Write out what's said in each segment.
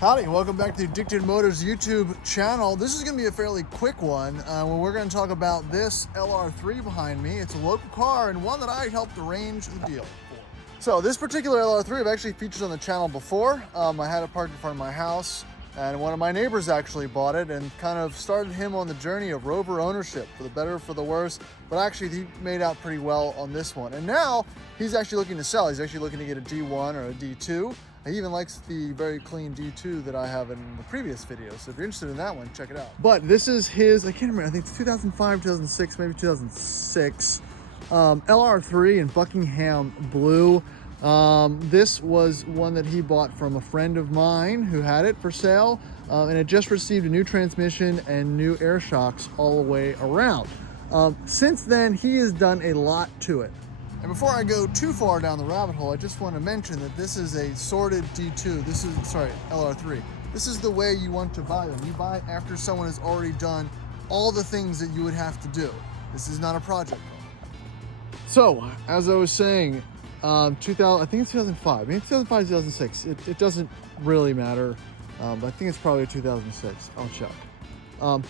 Howdy, welcome back to the Addicted Motors YouTube channel. This is going to be a fairly quick one where we're going to talk about this LR3 behind me. It's a local car and one that I helped arrange the deal for. So this particular LR3 I've actually featured on the channel before. I had it parked in front of my house and one of my neighbors actually bought it and kind of started him on the journey of Rover ownership, for the better, for the worse. But actually he made out pretty well on this one. And now he's actually looking to sell. He's actually looking to get a D1 or a D2. He even likes the very clean D2 that I have in the previous video. So if you're interested in that one, check it out. But this is his, I can't remember, I think it's 2005, 2006, maybe 2006, LR3 in Buckingham blue. This was one that he bought from a friend of mine who had it for sale. And it just received a new transmission and new air shocks all the way around. Since then, he has done a lot to it. And before I go too far down the rabbit hole, I just want to mention that this is a sorted D2. This is, sorry, LR3. This is the way you want to buy them. You buy after someone has already done all the things that you would have to do. This is not a project car. So, as I was saying, I think it's 2005. Maybe 2005, 2006. It doesn't really matter. But I think it's probably 2006. I'll check.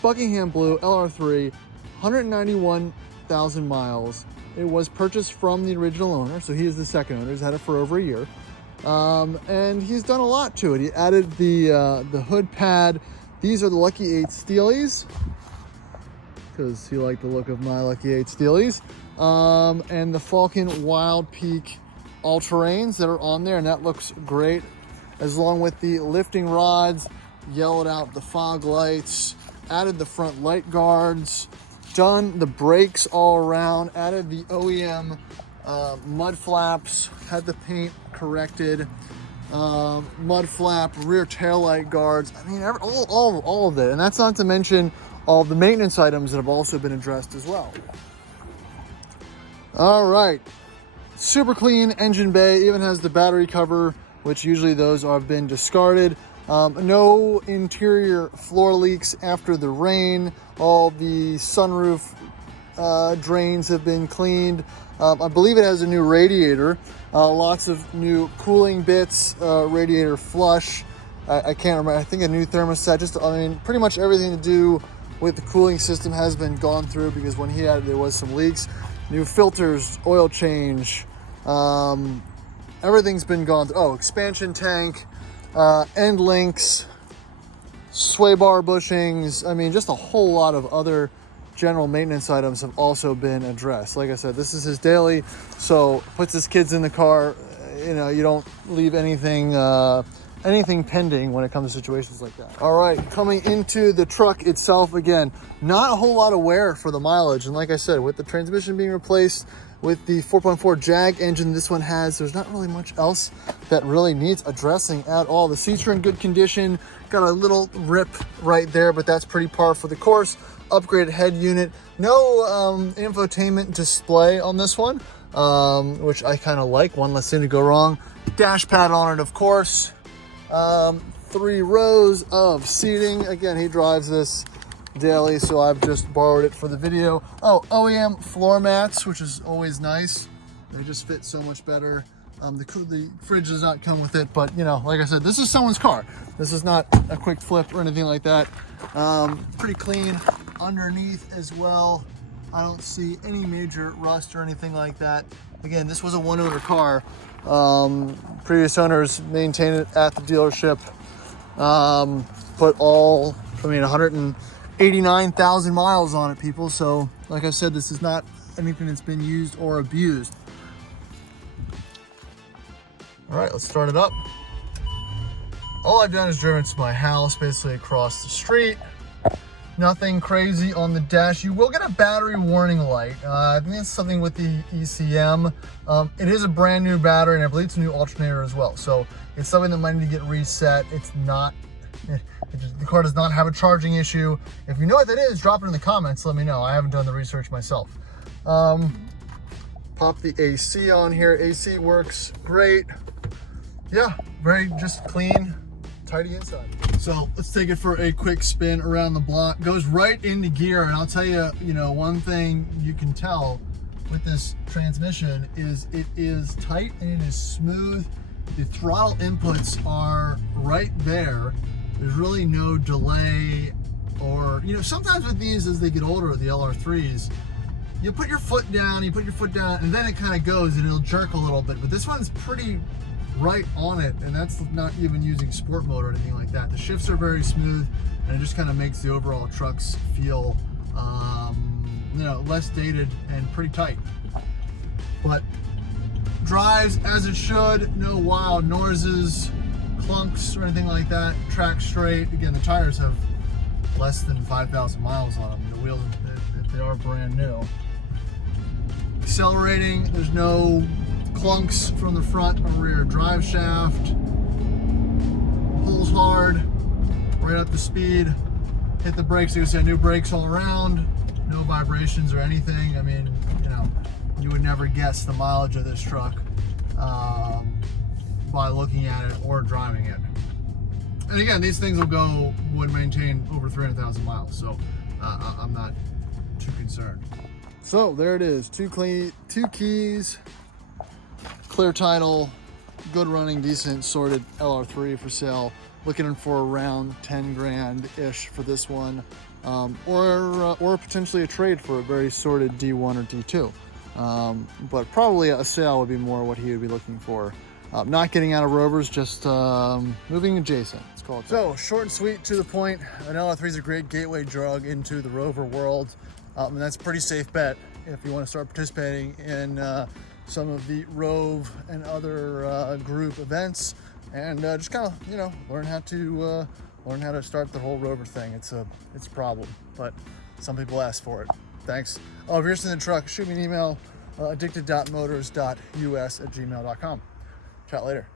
Buckingham blue, LR3, 191,000 miles. It was purchased from the original owner, so he is the second owner. He's had it for over a year. And he's done a lot to it. He added the hood pad. These are the Lucky 8 Steelies, because he liked the look of my Lucky 8 Steelies. And the Falcon Wild Peak all-terrains that are on there, and that looks great. As long with the lifting rods, yellowed out the fog lights, added the front light guards, done the brakes all around, added the OEM mud flaps, had the paint corrected, mud flap, rear taillight guards. I mean, all of it. And that's not to mention all the maintenance items that have also been addressed as well. All right, super clean engine bay, even has the battery cover, which usually those have been discarded. No interior floor leaks after the rain. All the sunroof drains have been cleaned. I believe it has a new radiator. Lots of new cooling bits, radiator flush. I can't remember. I think a new thermostat. I mean, pretty much everything to do with the cooling system has been gone through, because when he had it, there was some leaks. New filters, oil change. Everything's been gone through. Oh, expansion tank. End links, sway bar bushings. I mean, just a whole lot of other general maintenance items have also been addressed. Like I said, this is his daily, so puts his kids in the car. You know, you don't leave anything pending when it comes to situations like that. All right, coming into the truck itself, again, not a whole lot of wear for the mileage. And like I said, with the transmission being replaced, with the 4.4 Jag engine this one has, there's not really much else that really needs addressing at all. The seats are in good condition. Got a little rip right there, but that's pretty par for the course. Upgraded head unit. No infotainment display on this one, which I kind of like. One less thing to go wrong. Dash pad on it, of course. 3 rows of seating. Again, he drives this daily, so I've just borrowed it for the video. Oh, OEM floor mats, which is always nice. They just fit so much better. The fridge does not come with it, but you know, like I said, this is someone's car. This is not a quick flip or anything like that. Pretty clean underneath as well. I don't see any major rust or anything like that. Again, this was a one-owner car. Previous owners maintained it at the dealership. Put all, 189,000 miles on it, people. So like I said, this is not anything that's been used or abused. All right, let's start it up. All I've done is driven to my house, basically across the street. Nothing crazy on the dash. You will get a battery warning light. I think it's something with the ECM. It is a brand new battery, and I believe it's a new alternator as well. So it's something that might need to get reset. It's not, the car does not have a charging issue. If you know what that is, drop it in the comments, let me know. I haven't done the research myself. Pop the AC on here. AC works great. Yeah, very just clean, tidy inside. So let's take it for a quick spin around the block. Goes right into gear, and I'll tell you, one thing you can tell with this transmission is it is tight and it is smooth The throttle inputs are right there. There's really no delay, or, you know, sometimes with these as they get older, the LR3s, you put your foot down, and then it kind of goes and it'll jerk a little bit. But this one's pretty right on it, and that's not even using sport mode or anything like that. The shifts are very smooth, and it just kind of makes the overall trucks feel, you know, less dated and pretty tight. But drives as it should, no wild noises, clunks, or anything like that. Track straight. Again, the tires have less than 5,000 miles on them. The wheels, if they are brand new. Accelerating, there's no clunks from the front or rear. Drive shaft pulls hard, right up to speed. Hit the brakes, you can see new brakes all around. No vibrations or anything. I mean, you know, you would never guess the mileage of this truck by looking at it or driving it. And again, these things would maintain over 300,000 miles, so I'm not too concerned. So there it is, two keys, clear title, good running, decent sorted LR3 for sale. Looking for around 10 grand-ish for this one, or potentially a trade for a very sorted D1 or D2. But probably a sale would be more what he would be looking for. Not getting out of Rovers, just moving adjacent. Let's call it that. So short and sweet, to the point. An LR3 is a great gateway drug into the Rover world, and that's a pretty safe bet if you want to start participating in some of the Rove and other group events, and just kind of, you know, learn how to start the whole Rover thing. It's a problem, but some people ask for it. Thanks. Oh, if you're interested in the truck, shoot me an email, addicted.motors.us@gmail.com. Chat later.